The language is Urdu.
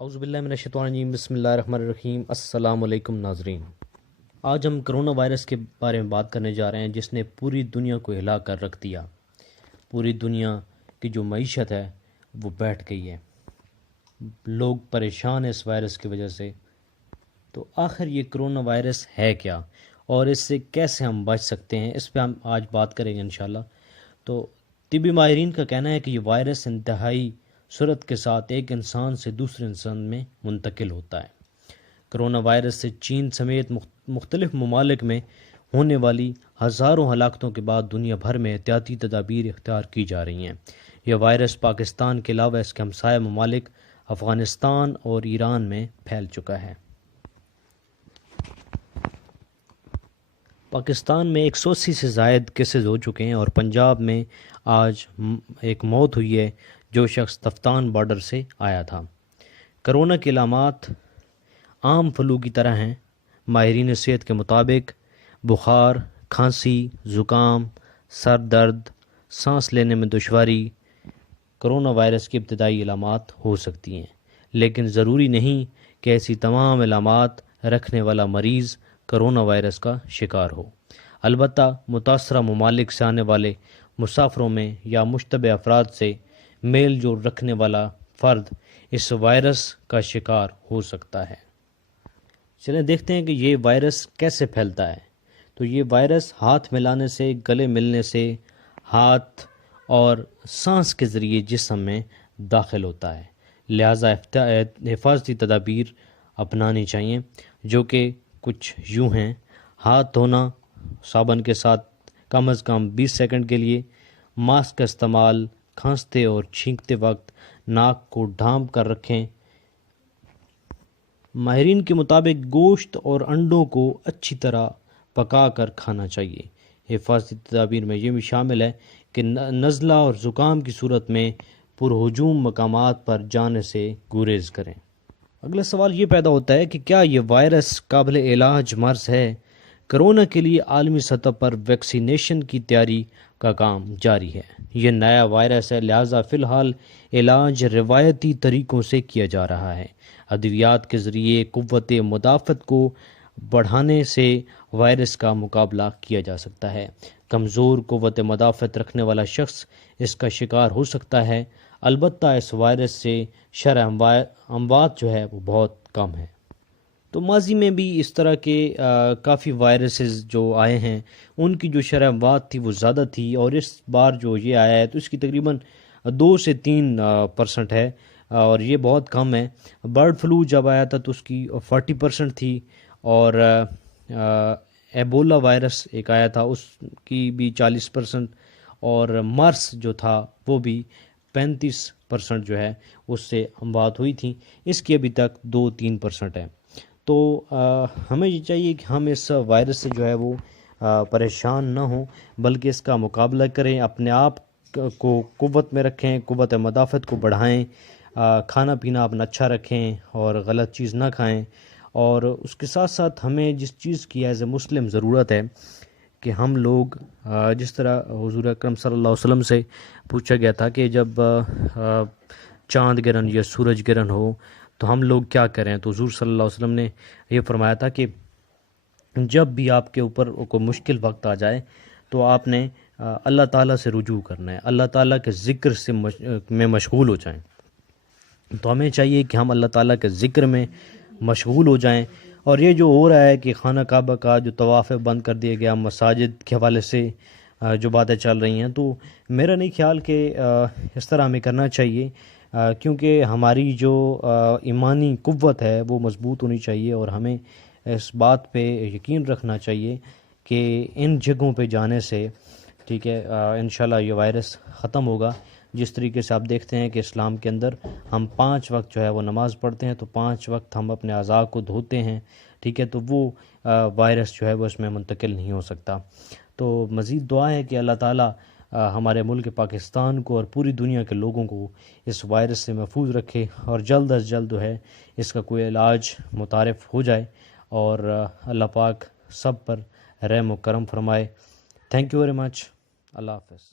اعوذ باللہ من الشیطان الرجیم، بسم اللہ الرحمن الرحیم۔ السلام علیکم ناظرین، آج ہم کرونا وائرس کے بارے میں بات کرنے جا رہے ہیں جس نے پوری دنیا کو ہلا کر رکھ دیا۔ پوری دنیا کی جو معیشت ہے وہ بیٹھ گئی ہے، لوگ پریشان ہیں اس وائرس کی وجہ سے۔ تو آخر یہ کرونا وائرس ہے کیا اور اس سے کیسے ہم بچ سکتے ہیں، اس پہ ہم آج بات کریں گے انشاءاللہ۔ تو طبی ماہرین کا کہنا ہے کہ یہ وائرس انتہائی سرعت کے ساتھ ایک انسان سے دوسرے انسان میں منتقل ہوتا ہے۔ کرونا وائرس سے چین سمیت مختلف ممالک میں ہونے والی ہزاروں ہلاکتوں کے بعد دنیا بھر میں احتیاطی تدابیر اختیار کی جا رہی ہیں۔ یہ وائرس پاکستان کے علاوہ اس کے ہمسایہ ممالک افغانستان اور ایران میں پھیل چکا ہے۔ پاکستان میں 180 سے زائد کیسز ہو چکے ہیں اور پنجاب میں آج ایک موت ہوئی ہے جو شخص تفتان بارڈر سے آیا تھا۔ کرونا کے علامات عام فلو کی طرح ہیں۔ ماہرین صحت کے مطابق بخار، کھانسی، زکام، سر درد، سانس لینے میں دشواری کرونا وائرس کی ابتدائی علامات ہو سکتی ہیں، لیکن ضروری نہیں کہ ایسی تمام علامات رکھنے والا مریض کرونا وائرس کا شکار ہو۔ البتہ متاثرہ ممالک سے آنے والے مسافروں میں یا مشتبہ افراد سے میل جول رکھنے والا فرد اس وائرس کا شکار ہو سکتا ہے۔ چلیں دیکھتے ہیں کہ یہ وائرس کیسے پھیلتا ہے۔ تو یہ وائرس ہاتھ ملانے سے، گلے ملنے سے، ہاتھ اور سانس کے ذریعے جسم میں داخل ہوتا ہے، لہٰذا حفاظتی تدابیر اپنانی چاہیے، جو کہ کچھ یوں ہیں: ہاتھ دھونا صابن کے ساتھ کم از کم 20 سیکنڈ کے لیے، ماسک کا استعمال، کھانستے اور چھینکتے وقت ناک کو ڈھانپ کر رکھیں۔ ماہرین کے مطابق گوشت اور انڈوں کو اچھی طرح پکا کر کھانا چاہیے۔ حفاظتی تدابیر میں یہ بھی شامل ہے کہ نزلہ اور زکام کی صورت میں پرہجوم مقامات پر جانے سے گریز کریں۔ اگلا سوال یہ پیدا ہوتا ہے کہ کیا یہ وائرس قابل علاج مرض ہے؟ کرونا کے لیے عالمی سطح پر ویکسینیشن کی تیاری کا کام جاری ہے۔ یہ نیا وائرس ہے، لہٰذا فی الحال علاج روایتی طریقوں سے کیا جا رہا ہے۔ ادویات کے ذریعے قوت مدافعت کو بڑھانے سے وائرس کا مقابلہ کیا جا سکتا ہے۔ کمزور قوت مدافعت رکھنے والا شخص اس کا شکار ہو سکتا ہے، البتہ اس وائرس سے شرح اموات جو ہے وہ بہت کم ہے۔ تو ماضی میں بھی اس طرح کے کافی وائرسز جو آئے ہیں ان کی جو شرح اموات تھی وہ زیادہ تھی، اور اس بار جو یہ آیا ہے تو اس کی تقریباً 2 سے 3% ہے، اور یہ بہت کم ہے۔ برڈ فلو جب آیا تھا تو اس کی 40% تھی، اور ایبولا وائرس ایک آیا تھا اس کی بھی 40%، اور مرس جو تھا وہ بھی 35% جو ہے اس سے اموات ہوئی تھیں۔ اس کی ابھی تک 2-3% ہے۔ تو ہمیں یہ چاہیے کہ ہم اس وائرس سے جو ہے وہ پریشان نہ ہوں، بلکہ اس کا مقابلہ کریں، اپنے آپ کو قوت میں رکھیں، قوت مدافعت کو بڑھائیں، کھانا پینا اپنا اچھا رکھیں اور غلط چیز نہ کھائیں۔ اور اس کے ساتھ ساتھ ہمیں جس چیز کی ایز اے مسلم ضرورت ہے کہ ہم لوگ جس طرح حضور اکرم صلی اللہ علیہ وسلم سے پوچھا گیا تھا کہ جب چاند گرہن یا سورج گرہن ہو تو ہم لوگ کیا کریں، تو حضور صلی اللہ علیہ وسلم نے یہ فرمایا تھا کہ جب بھی آپ کے اوپر کوئی مشکل وقت آ جائے تو آپ نے اللہ تعالیٰ سے رجوع کرنا ہے، اللہ تعالیٰ کے ذکر سے میں مشغول ہو جائیں۔ تو ہمیں چاہیے کہ ہم اللہ تعالیٰ کے ذکر میں مشغول ہو جائیں۔ اور یہ جو ہو رہا ہے کہ خانہ کعبہ کا جو طواف بند کر دیا گیا، مساجد کے حوالے سے جو باتیں چل رہی ہیں، تو میرا نہیں خیال کہ اس طرح ہمیں کرنا چاہیے، کیونکہ ہماری جو ایمانی قوت ہے وہ مضبوط ہونی چاہیے، اور ہمیں اس بات پہ یقین رکھنا چاہیے کہ ان جگہوں پہ جانے سے ٹھیک ہے انشاءاللہ یہ وائرس ختم ہوگا۔ جس طریقے سے آپ دیکھتے ہیں کہ اسلام کے اندر ہم 5 وقت جو ہے وہ نماز پڑھتے ہیں، تو 5 وقت ہم اپنے اعضاء کو دھوتے ہیں، ٹھیک ہے، تو وہ وائرس جو ہے وہ اس میں منتقل نہیں ہو سکتا۔ تو مزید دعا ہے کہ اللہ تعالیٰ ہمارے ملک پاکستان کو اور پوری دنیا کے لوگوں کو اس وائرس سے محفوظ رکھے، اور جلد از جلد جو ہے اس کا کوئی علاج متعارف ہو جائے، اور اللہ پاک سب پر رحم و کرم فرمائے۔ Thank you very much. اللہ حافظ۔